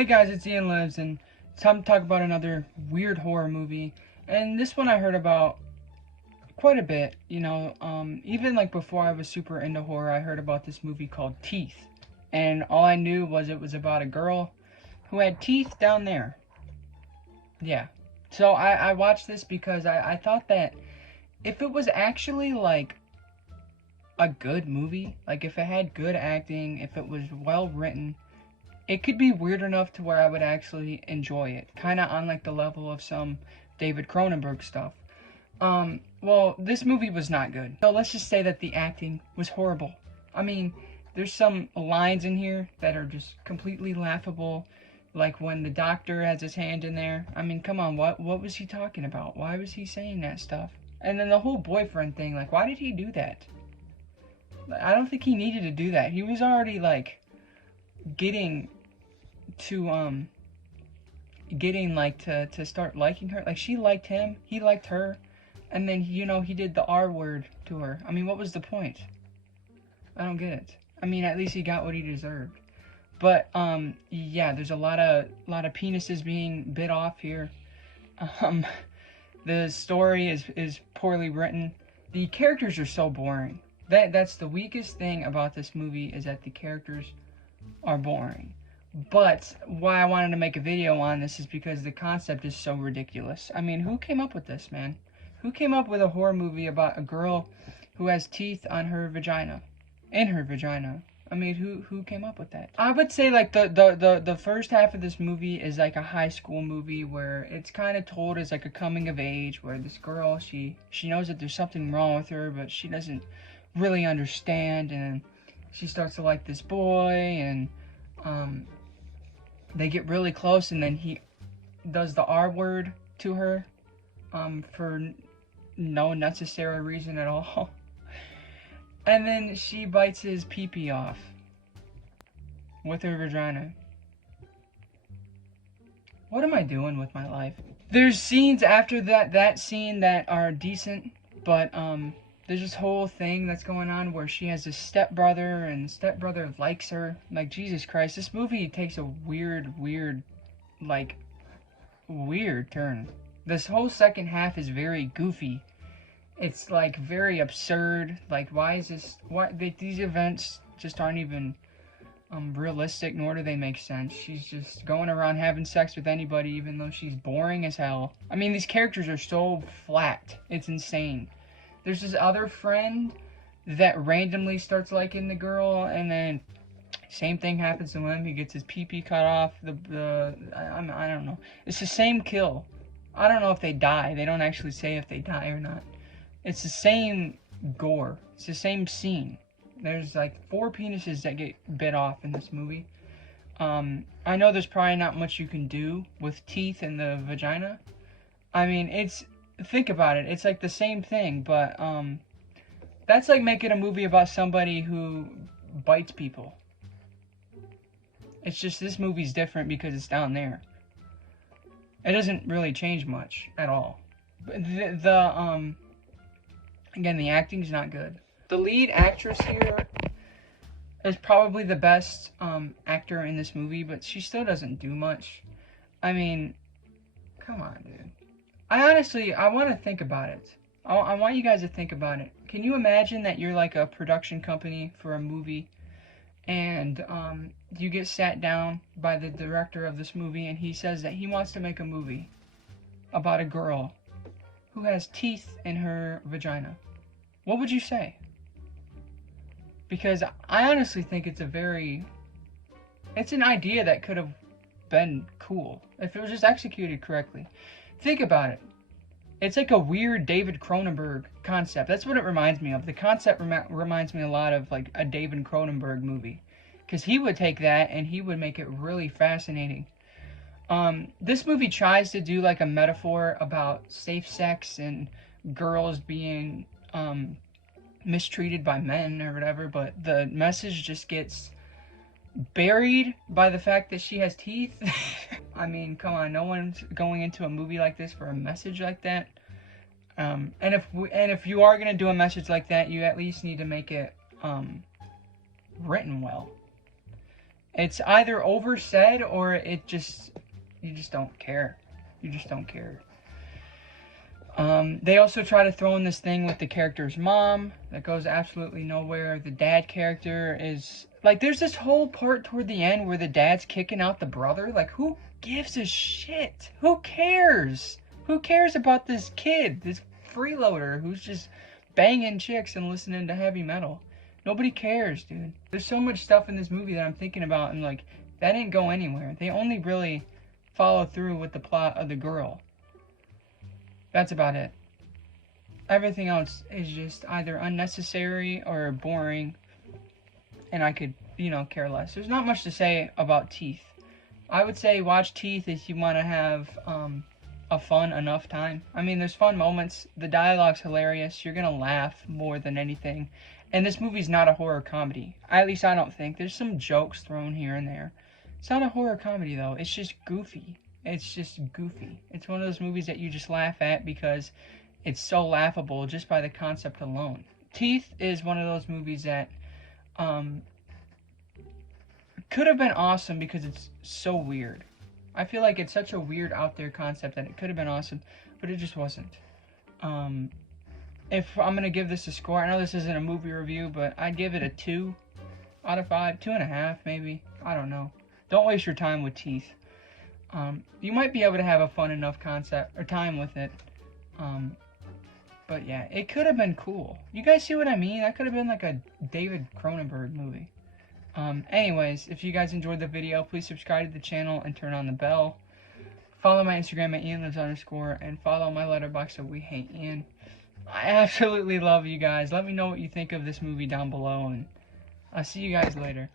Hey guys, it's Ian Lives, and it's time to talk about another weird horror movie. And this one I heard about quite a bit, even like before I was super into horror, I heard about this movie called Teeth. And all I knew was it was about a girl who had teeth down there. Yeah. So I watched this because I thought that if it was actually like a good movie, like if it had good acting, if it was well written, it could be weird enough to where I would actually enjoy it. Kind of on like the level of some David Cronenberg stuff. Well, this movie was not good. So let's just say that the acting was horrible. I mean, there's some lines in here that are just completely laughable. Like when the doctor has his hand in there. I mean, come on, what was he talking about? Why was he saying that stuff? And then the whole boyfriend thing, like, why did he do that? I don't think he needed to do that. He was already, like, getting to start liking her. Like, she liked him, he liked her, and then he did the R word to her. I mean, what was the point? I don't get it. I mean, at least he got what he deserved. But yeah, there's a lot of penises being bit off here. The story is poorly written. The characters are so boring. That's the weakest thing about this movie, is that the characters are boring. But why I wanted to make a video on this is because the concept is so ridiculous. I mean, who came up with this, man? Who came up with a horror movie about a girl who has teeth on her vagina? In her vagina. I mean, who came up with that? I would say like the first half of this movie is like a high school movie where it's kind of told as like a coming of age, where this girl, she knows that there's something wrong with her, but she doesn't really understand, and she starts to like this boy, and they get really close, and then he does the R word to her for no necessary reason at all. And then she bites his pee-pee off with her vagina. What am I doing with my life? There's scenes after that scene that are decent, but there's this whole thing that's going on where she has a stepbrother, and the stepbrother likes her. Like, Jesus Christ, this movie takes a weird turn. This whole second half is very goofy. It's like very absurd. Like, why is this? These events just aren't even realistic, nor do they make sense. She's just going around having sex with anybody, even though she's boring as hell. I mean, these characters are so flat. It's insane. There's this other friend that randomly starts liking the girl, and then same thing happens to him. He gets his pee-pee cut off. I don't know. It's the same kill. I don't know if they die. They don't actually say if they die or not. It's the same gore. It's the same scene. There's like 4 penises that get bit off in this movie. I know there's probably not much you can do with teeth in the vagina. I mean, think about it. It's like the same thing, but that's like making a movie about somebody who bites people. It's just this movie's different because it's down there. It doesn't really change much at all. Again, the acting's not good. The lead actress here is probably the best actor in this movie, but she still doesn't do much. I mean, come on, dude. I want to think about it. I want you guys to think about it. Can you imagine that you're like a production company for a movie, and you get sat down by the director of this movie, and he says that he wants to make a movie about a girl who has teeth in her vagina? What would you say? Because I honestly think it's an idea that could have been cool if it was just executed correctly. Think about it. It's like a weird David Cronenberg concept. That's what it reminds me of. The concept reminds me a lot of like a David Cronenberg movie, because he would take that and he would make it really fascinating. This movie tries to do like a metaphor about safe sex and girls being mistreated by men or whatever, but the message just gets buried by the fact that she has teeth. I mean, come on, no one's going into a movie like this for a message like that. And if you are gonna do a message like that, you at least need to make it written well. It's either oversaid or you just don't care. You just don't care. They also try to throw in this thing with the character's mom that goes absolutely nowhere. The dad character is like, there's this whole part toward the end where the dad's kicking out the brother. Like, who gives a shit? Who cares? Who cares about this kid, this freeloader who's just banging chicks and listening to heavy metal? Nobody cares, dude. There's so much stuff in this movie that I'm thinking about and like, that didn't go anywhere. They only really follow through with the plot of the girl. That's about it. Everything else is just either unnecessary or boring, and I could, care less. There's not much to say about Teeth. I would say watch Teeth if you want to have a fun enough time. I mean, there's fun moments. The dialogue's hilarious. You're gonna laugh more than anything. And this movie's not a horror comedy. At least I don't think. There's some jokes thrown here and there. It's not a horror comedy, though. It's just goofy. It's just goofy. It's one of those movies that you just laugh at because it's so laughable just by the concept alone. Teeth is one of those movies that could have been awesome because it's so weird. I feel like it's such a weird out there concept that it could have been awesome, but it just wasn't. If I'm going to give this a score, I know this isn't a movie review, but I'd give it a 2 out of 5, 2.5 maybe. I don't know. Don't waste your time with Teeth. You might be able to have a fun enough concept or time with it. But yeah, it could have been cool. You guys see what I mean? That could have been like a David Cronenberg movie. Anyways, if you guys enjoyed the video, please subscribe to the channel and turn on the bell. Follow my Instagram at @IanLives_, and follow my Letterboxd at wehateian. I absolutely love you guys. Let me know what you think of this movie down below, and I'll see you guys later.